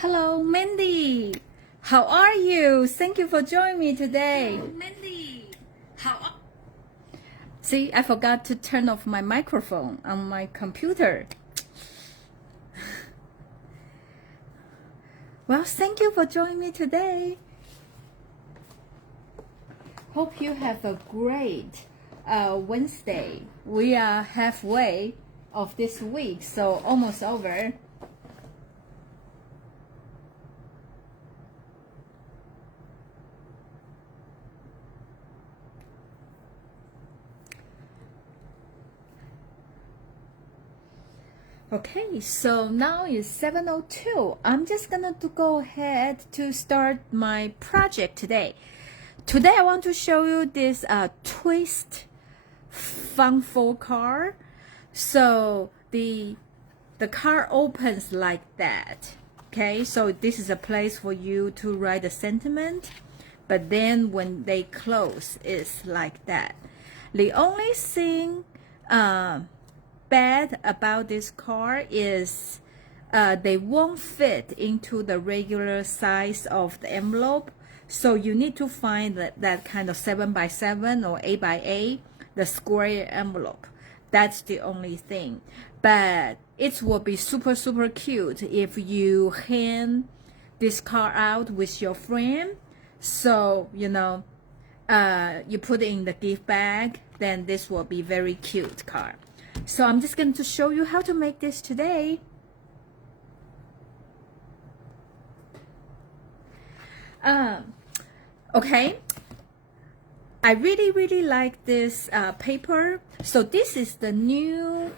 Hello, Mandy. How are you? Thank you for joining me today. Hello, Mandy. How are See, I forgot to turn off my microphone on my computer. Well, thank you for joining me today. Hope you have a great Wednesday. We are halfway of this week, so almost over. Okay, so now it's 7:02. I'm just gonna go ahead to start my project today. Today I want to show you this twist fun fold card. So the card opens like that. Okay, so this is a place for you to write a sentiment, but then when they close, it's like that. The only thing bad about this card is they won't fit into the regular size of the envelope, so you need to find that kind of 7x7 or 8x8, the square envelope. That's the only thing, but it will be super cute if you hand this card out with your friend. So you know, you put it in the gift bag, then this will be very cute card. So I'm just going to show you how to make this today. Okay, I really like this paper. So this is the new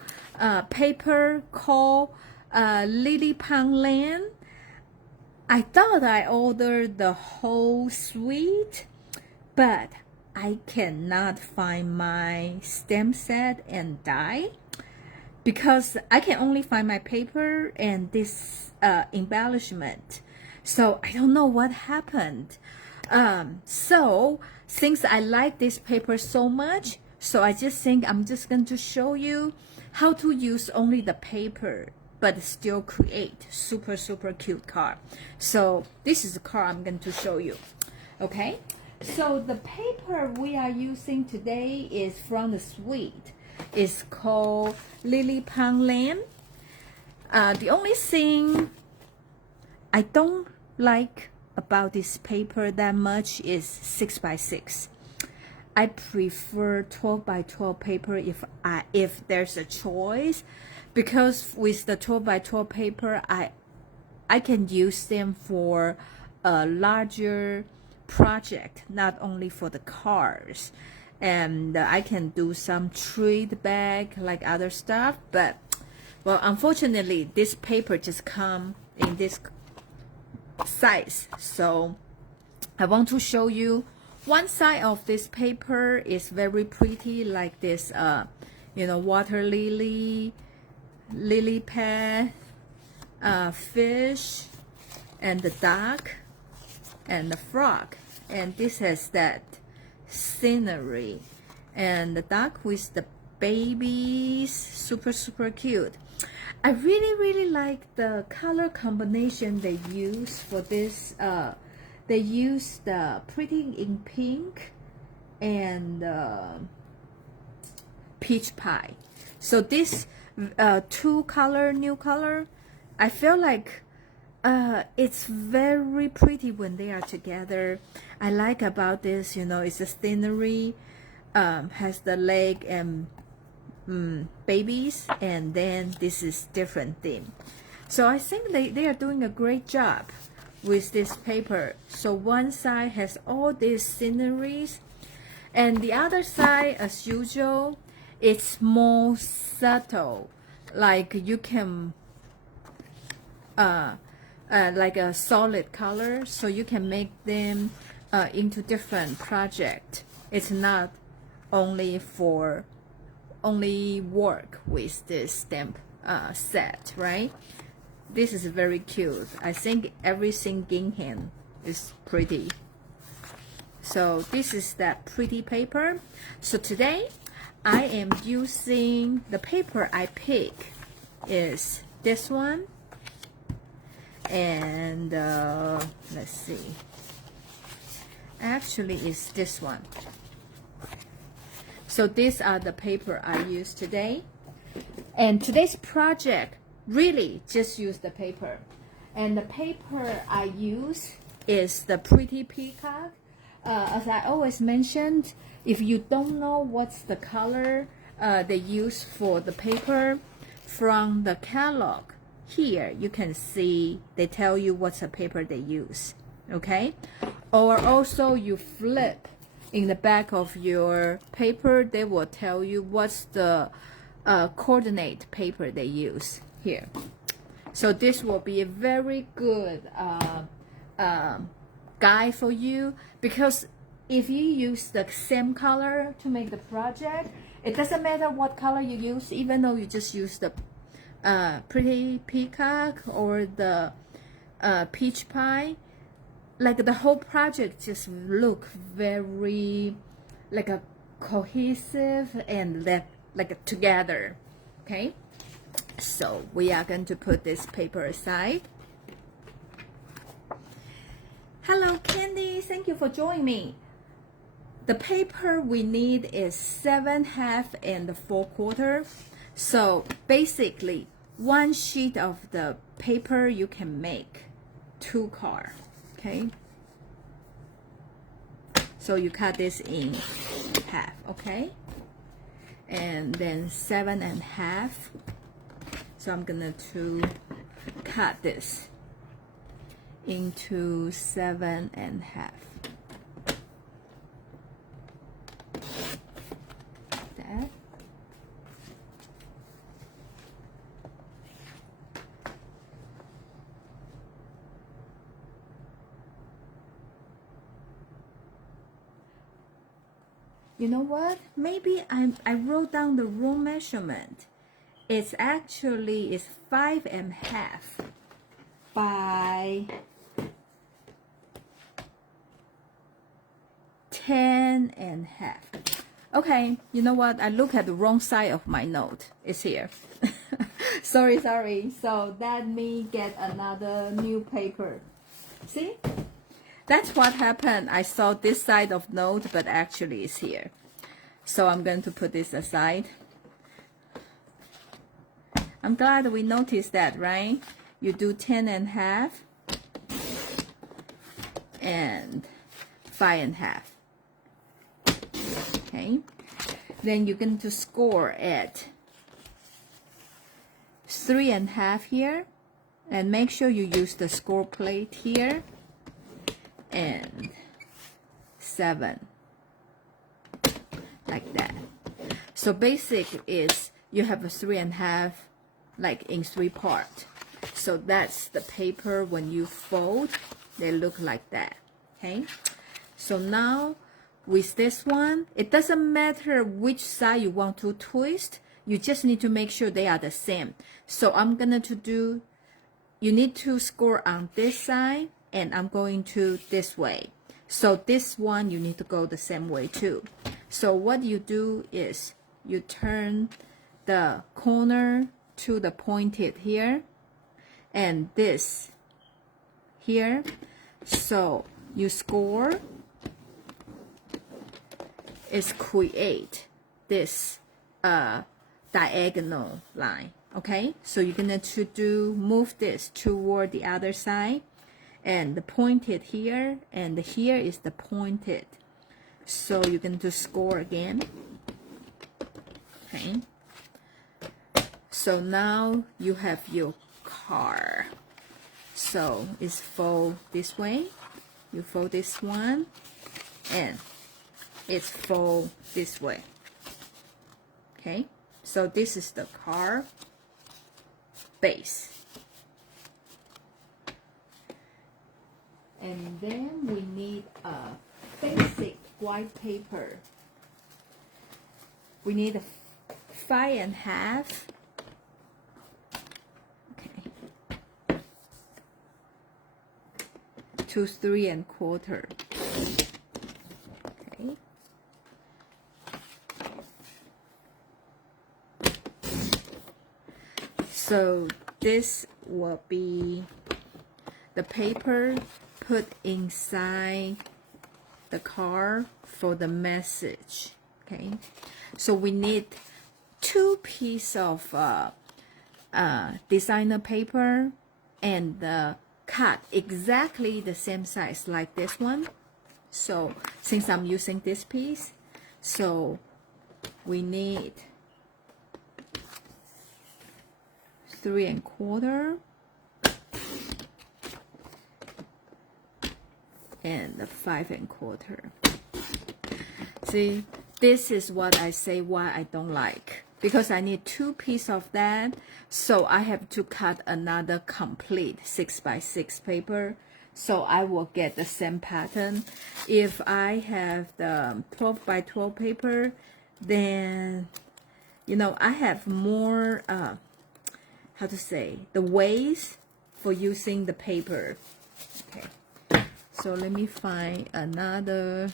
paper called Lily Land. I thought I ordered the whole suite, but I cannot find my stamp set and die because I can only find my paper and this embellishment. So I don't know what happened. So since I like this paper so much, so I just think I'm just going to show you how to use only the paper but still create super cute card. So this is the card I'm going to show you. Okay, so the paper we are using today is from the suite. It's called Lily Land. The only thing I don't like about this paper that much is 6x6. I prefer 12x12 paper if there's a choice, because with the 12x12 paper I can use them for a larger project, not only for the cars, and I can do some trade bag like other stuff. But well, unfortunately this paper just come in this size, so I want to show you one side of this paper is very pretty, like this you know, water lily pad, fish, and the duck and the frog, and this has that scenery, and the duck with the babies, super cute. I really like the color combination they use for this. They use the pretty in pink and peach pie. So this two color, new color, I feel like it's very pretty when they are together. I like about this, you know, it's a scenery, has the leg and babies, and then this is different theme. So I think they are doing a great job with this paper. So one side has all these sceneries, and the other side, as usual, it's more subtle, like you can like a solid color, so you can make them into different project. It's not only work with this stamp set, right? This is very cute. I think everything in hand is pretty. So this is that pretty paper. So today I am using the paper I pick is this one, And let's see. Actually, it's this one. So these are the paper I used today. And today's project really just use the paper. And the paper I use is the Pretty Peacock. As I always mentioned, if you don't know what's the color they use for the paper, from the catalog, here you can see they tell you what's the paper they use, okay? Or also you flip in the back of your paper, they will tell you what's the coordinate paper they use here. So this will be a very good guide for you, because if you use the same color to make the project, it doesn't matter what color you use, even though you just use the Pretty Peacock or the Peach Pie, like the whole project just look very like a cohesive and like together, okay? So we are going to put this paper aside. Hello Candy, thank you for joining me. The paper we need is 7/2 and 4/4. So basically, one sheet of the paper you can make 2 cards, okay? So you cut this in half, okay? And then 7/2. So I'm gonna to cut this into 7/2. That. You know what? Maybe I wrote down the wrong measurement. It's actually 5/2 by 10/2. Okay, you know what? I look at the wrong side of my note. It's here. sorry. So let me get another new paper. See? That's what happened. I saw this side of note, but actually it's here. So I'm going to put this aside. I'm glad we noticed that, right? You do 10/2 and 5/2. Okay. Then you're going to score at 3/2 here, and make sure you use the score plate here, and 7, like that. So basic is you have a 3/2 like in 3 parts. So that's the paper. When you fold, they look like that. Okay, so now with this one, it doesn't matter which side you want to twist, you just need to make sure they are the same. So I'm gonna to do, you need to score on this side, and I'm going to this way. So this one you need to go the same way too. So what you do is you turn the corner to the pointed here, and this here. So you score is create this diagonal line. Okay, so you're gonna to do move this toward the other side, and the pointed here, and here is the pointed. So you're going to score again. Okay. So now you have your car. So it's fold this way. You fold this one, and it's fold this way. Okay. So this is the car base. And then we need a basic white paper. We need a 5/2. Okay. To 3/4. Okay. So this will be the paper put inside the card for the message. Okay, so we need 2 pieces of designer paper and cut exactly the same size like this one. So since I'm using this piece, so we need 3 1/4 and 5 1/4. See, this is what I say why I don't like, because I need 2 pieces of that, so I have to cut another complete 6 by 6 paper, so I will get the same pattern. If I have the 12 by 12 paper, then you know I have more how to say, the ways for using the paper. Okay, so let me find another.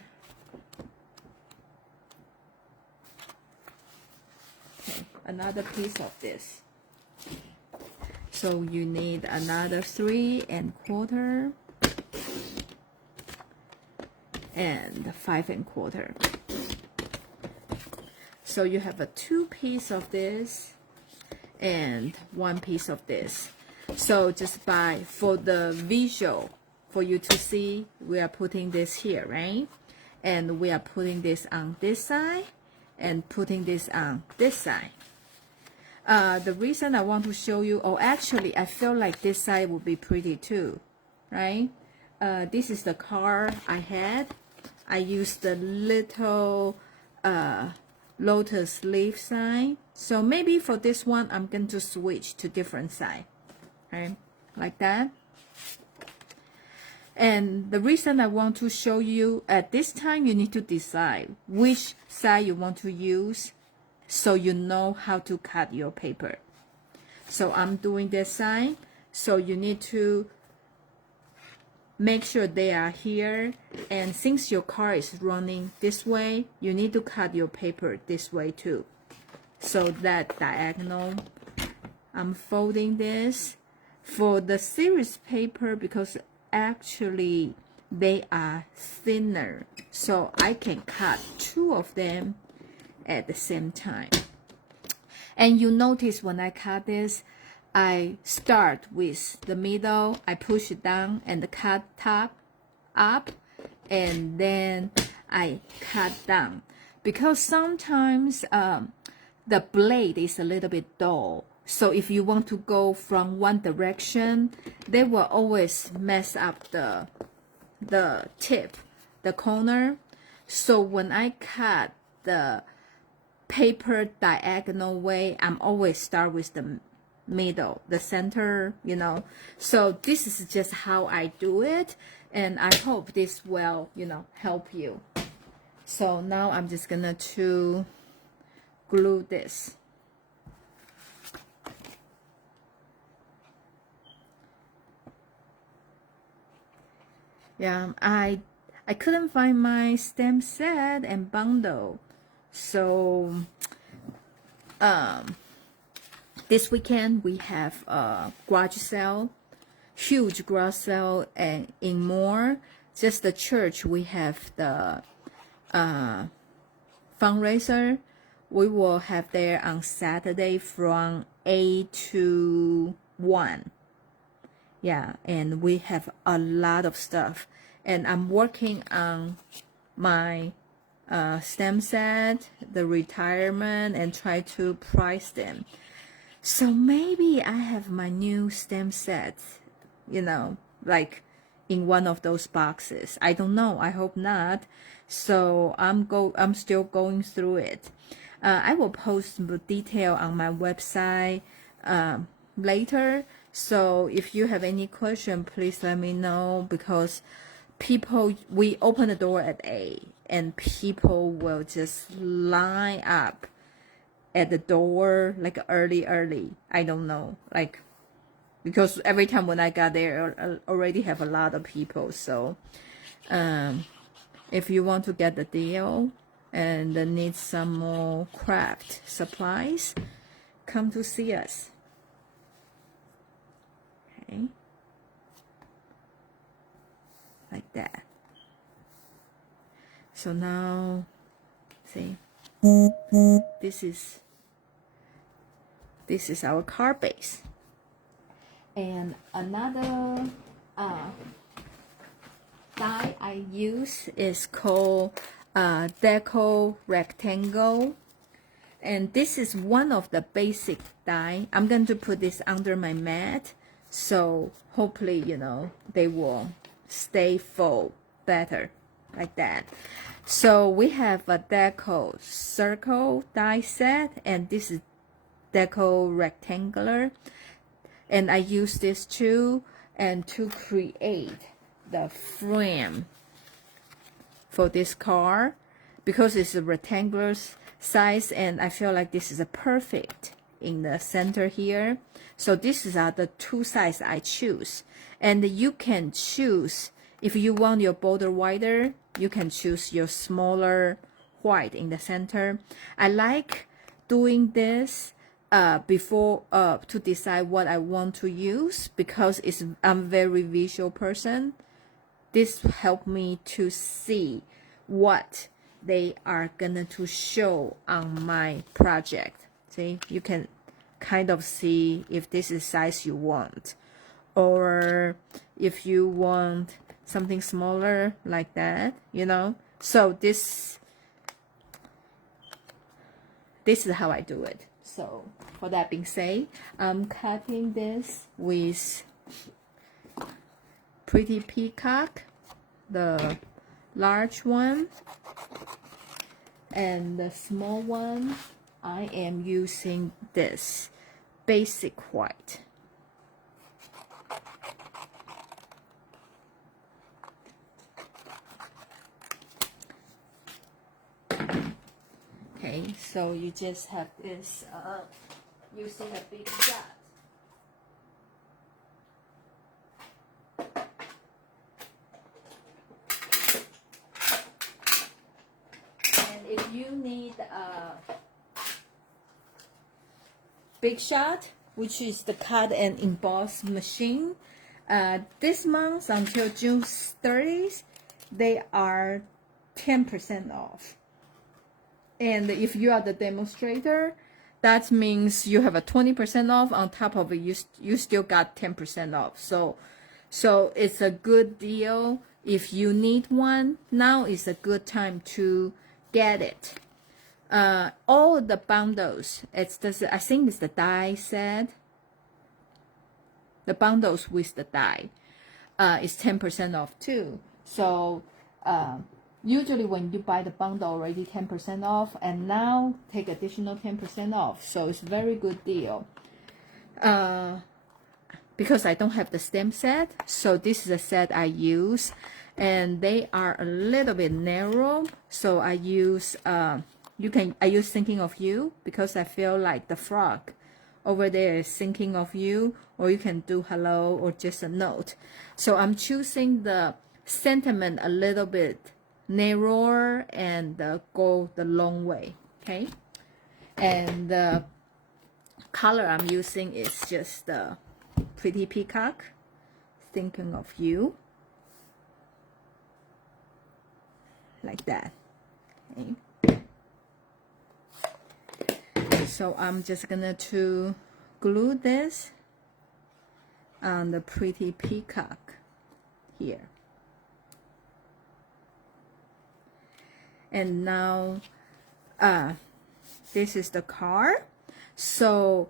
Okay, another piece of this. So you need another 3 1/4 and 5 1/4. So you have a 2 piece of this and 1 piece of this. So just by, for the visual, for you to see, we are putting this here, right? And we are putting this on this side and putting this on this side. The reason I want to show you, oh actually I feel like this side would be pretty too, right? This is the card I had. I used the little lotus leaf sign. So maybe for this one, I'm going to switch to different side, right? Like that. And the reason I want to show you, at this time, you need to decide which side you want to use so you know how to cut your paper. So I'm doing this side. So you need to make sure they are here, and since your card is running this way, you need to cut your paper this way too. So that diagonal, I'm folding this. For the series paper, because actually they are thinner, so I can cut 2 of them at the same time. And you notice when I cut this, I start with the middle, I push it down and cut top up, and then I cut down, because sometimes the blade is a little bit dull. So if you want to go from one direction, they will always mess up the tip, the corner. So when I cut the paper diagonal way, I'm always start with the middle, the center, you know. So this is just how I do it, and I hope this will, you know, help you. So now I'm just gonna to glue this. Yeah, I couldn't find my stamp set and bundle, so this weekend we have a garage sale, huge garage sale, and in more, just the church we have the fundraiser. We will have there on Saturday from 8 to 1. Yeah, and we have a lot of stuff, and I'm working on my stamp set, the retirement, and try to price them. So maybe I have my new stamp set, you know, like in one of those boxes. I don't know. I hope not. So I'm still going through it. I will post the detail on my website later. So if you have any question, please let me know, because people, we open the door at 8 and people will just line up at the door like early. I don't know, like, because every time when I got there, I already have a lot of people. So if you want to get the deal and need some more craft supplies, come to see us. Okay. So now, see, this is our card base. And another die I use is called Deco Rectangle. And this is one of the basic die. I'm going to put this under my mat. So hopefully, you know, they will stay full better like that. So we have a Deco Circle die set, and this is Deco Rectangular. And I use this too, and to create the frame for this car, because it's a rectangular size, and I feel like this is a perfect in the center here. So this is the two sizes I choose, and you can choose if you want your border wider, you can choose your smaller white in the center. I like doing this before to decide what I want to use, because I'm a very visual person. This helped me to see what they are gonna to show on my project. See, you can kind of see if this is size you want, or if you want something smaller like that, you know. So this is how I do it. So for that being said, I'm cutting this with Pretty Peacock, the large one, and the small one I am using this basic white. Okay, so you just have this using a big shot. And if you need a big shot, which is the cut and emboss machine, this month until June 30th, they are 10% off. And if you are the demonstrator, that means you have a 20% off. On top of it, you still got 10% off. So it's a good deal. If you need one, now is a good time to get it. All the bundles, I think it's the die set. The bundles with the die is 10% off too. So usually when you buy the bundle already 10% off, and now take additional 10% off. So it's very good deal. Because I don't have the stamp set, so this is a set I use, and they are a little bit narrow. So I use I use Thinking of You, because I feel like the frog over there is thinking of you, or you can do hello or just a note. So I'm choosing the sentiment a little bit narrower and go the long way. Okay, and the color I'm using is just the Pretty Peacock, Thinking of You, like that. Okay. So I'm just gonna to glue this on the Pretty Peacock here. And now this is the card. So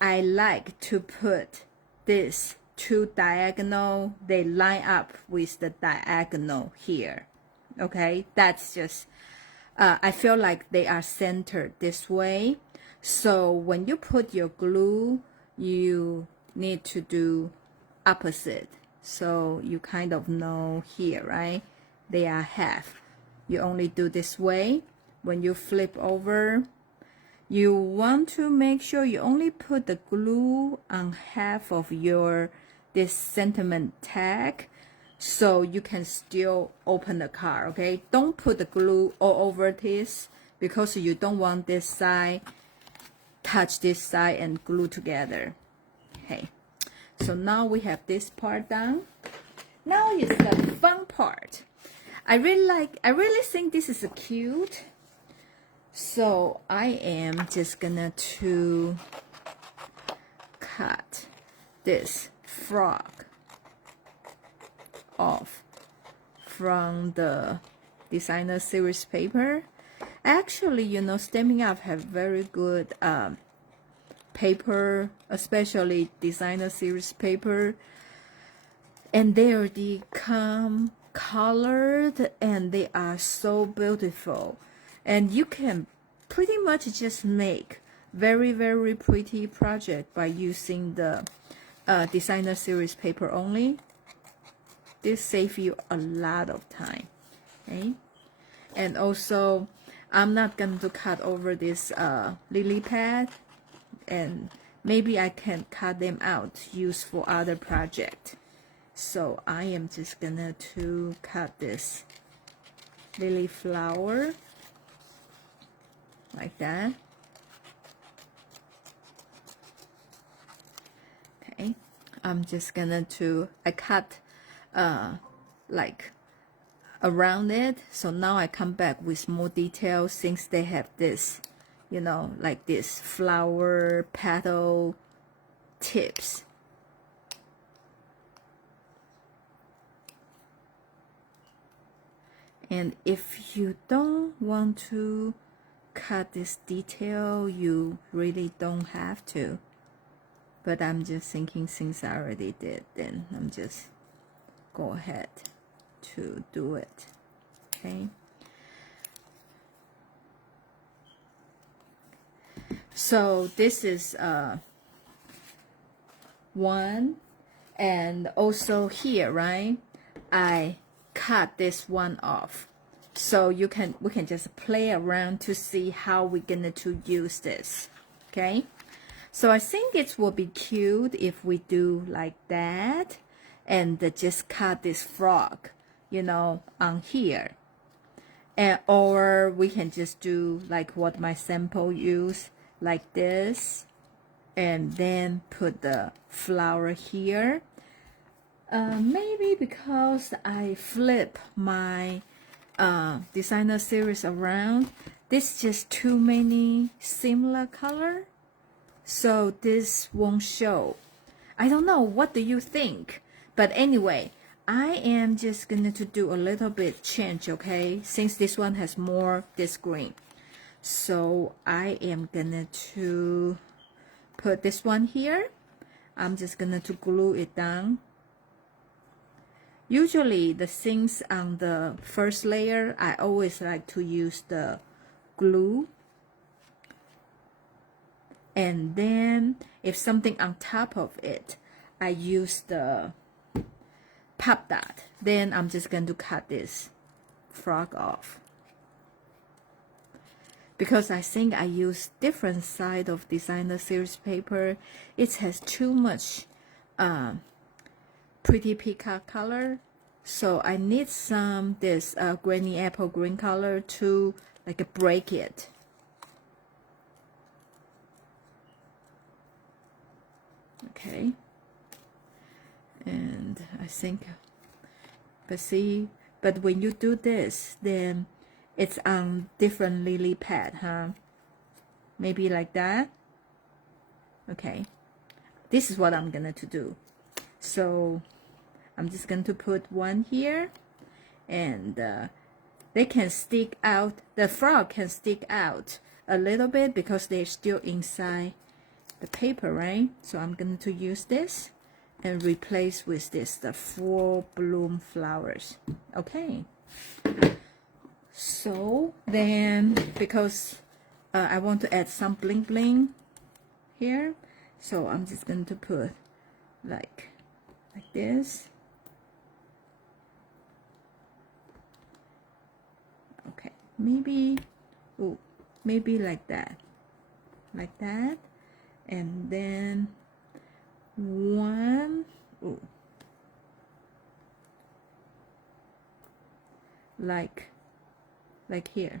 I like to put this two diagonal, they line up with the diagonal here. Okay, that's just I feel like they are centered this way. So when you put your glue, you need to do opposite. So you kind of know here, right? They are half. You only do this way. When you flip over, you want to make sure you only put the glue on half of this sentiment tag, so you can still open the card. Okay, don't put the glue all over this, because you don't want this side touch this side and glue together. Okay, so now we have this part done. Now is the fun part. I really think this is cute. So I am just gonna to cut this frog off from the designer series paper. Actually, you know, Stampin' Up have very good paper, especially designer series paper, and they already come colored and they are so beautiful, and you can pretty much just make very pretty project by using the designer series paper only. This saves you a lot of time. Okay, and also I'm not going to cut over this lily pad, and maybe I can cut them out, use for other project. So I am just gonna to cut this lily flower like that. Okay, I'm just gonna to I cut like around it. So now I come back with more details since they have this, you know, like this flower petal tips. And if you don't want to cut this detail, you really don't have to. But I'm just thinking since I already did, then I'm just go ahead to do it. Okay. So this is one, and also here, right? I cut this one off, so we can just play around to see how we're gonna to use this. Okay, so I think it will be cute if we do like that, and just cut this frog, you know, on here, and or we can just do like what my sample use, like this, and then put the flower here. Maybe because I flip my designer series around, this just too many similar color, so this won't show. I don't know, what do you think? But anyway, I am just gonna to do a little bit change, okay, since this one has more this green. So I am gonna to put this one here. I'm just gonna to glue it down. Usually the things on the first layer, I always like to use the glue. And then if something on top of it, I use the pop dot. Then I'm just going to cut this frog off. Because I think I use different side of designer series paper. It has too much pretty peacock color, so I need some this granny apple green color to like break it. Okay, and I think, but when you do this, then it's on different lily pad, huh? Maybe like that. Okay, this is what I'm gonna to do. So I'm just going to put one here, and they can stick out, the frog can stick out a little bit because they're still inside the paper, right? So I'm going to use this and replace with this, the 4 bloom flowers. Okay, so then because I want to add some bling bling here, so I'm just going to put like this. Okay, maybe, oh, maybe like that, and then one, oh, like here,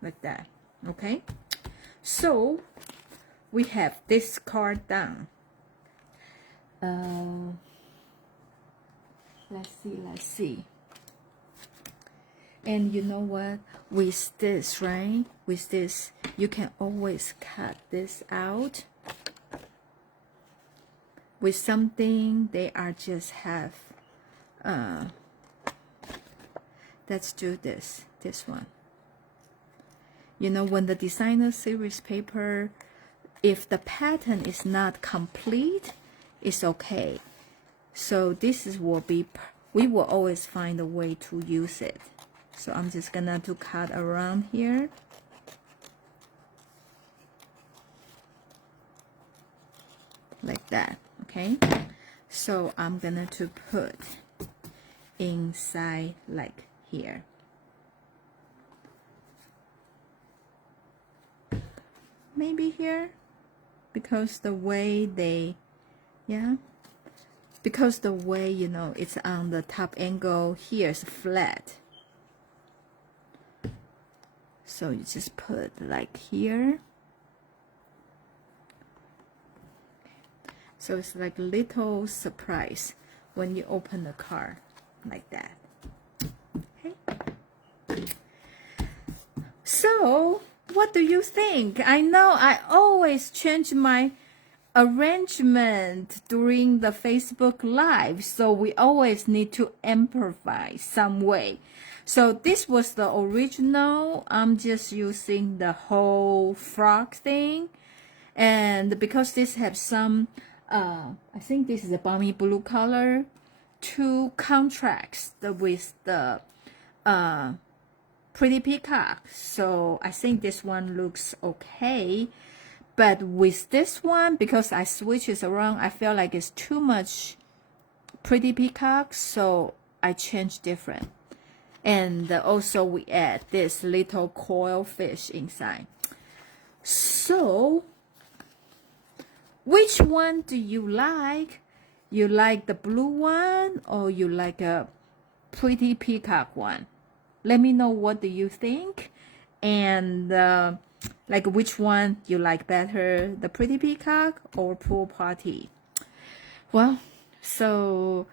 like that. Okay, so we have this card done. Let's see. And you know what? With this, right? With this, you can always cut this out. With something, they are just have, let's do this one. You know, when the designer series paper, if the pattern is not complete, it's okay. So this is will be, we will always find a way to use it. So I'm just gonna to cut around here. Like that, okay? So I'm gonna to put inside like here. Maybe here, because the way they, yeah, because the way, you know, it's on the top angle, here's flat. So you just put like here. So it's like a little surprise when you open the card like that. Okay. So what do you think? I know I always change my arrangement during the Facebook Live, so we always need to improvise some way. So this was the original. I'm just using the whole frog thing, and because this has some I think this is a balmy blue color to contrast with the pretty peacock, so I think this one looks okay. But with this one, because I switch it around, I feel like it's too much pretty peacock, so I change different. And also we add this little coil fish inside. So which one do you like? You like the blue one or you like a pretty peacock one? Let me know what do you think, and like which one you like better, the pretty peacock or pool party. Well, so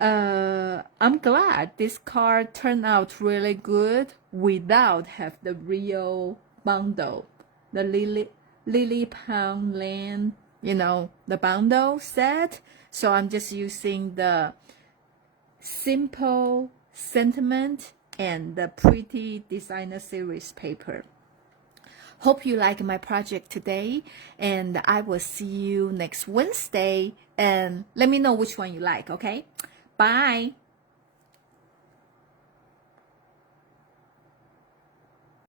I'm glad this card turned out really good without have the real bundle, the Lily Pound Land, you know, the bundle set. So I'm just using the simple sentiment and the pretty designer series paper. Hope you like my project today, and I will see you next Wednesday, and let me know which one you like, okay? Bye!